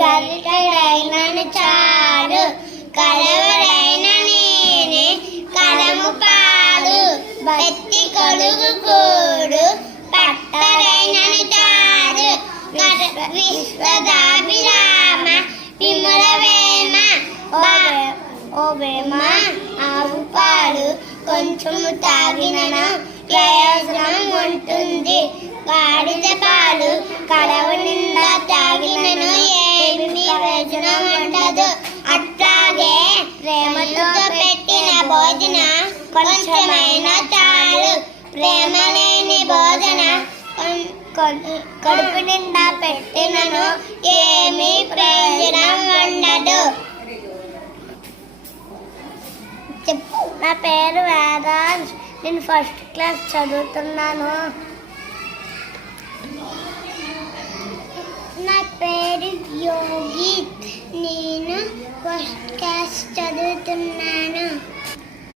గోవు పాలు గరిటెడైనను చాలు. కలవడైన నేనే కలము పాలు బట్టి కొడుకు కూడు. పట్టడైనను చాలు. విశ్వదాభిరామ విమల వేమ ఓ వేమ ఆవు పాలు కొంచెము తాగినను. ప్రయోజనం ఉంటుంది. గాడిద పాలు కడవ నిండా భోజన చాలు ప్రేమ లేని భోజన కడుపు నిండా పెట్టినను ఏమీ ప్రయోజనం ఉండదు. చెప్పు నా పేరు వేదాంశ్. నేను ఫస్ట్ క్లాస్ చదువుతున్నాను. నా పేరు యోగి. నేను ఫస్ట్ క్లాస్ చదువుతున్నాను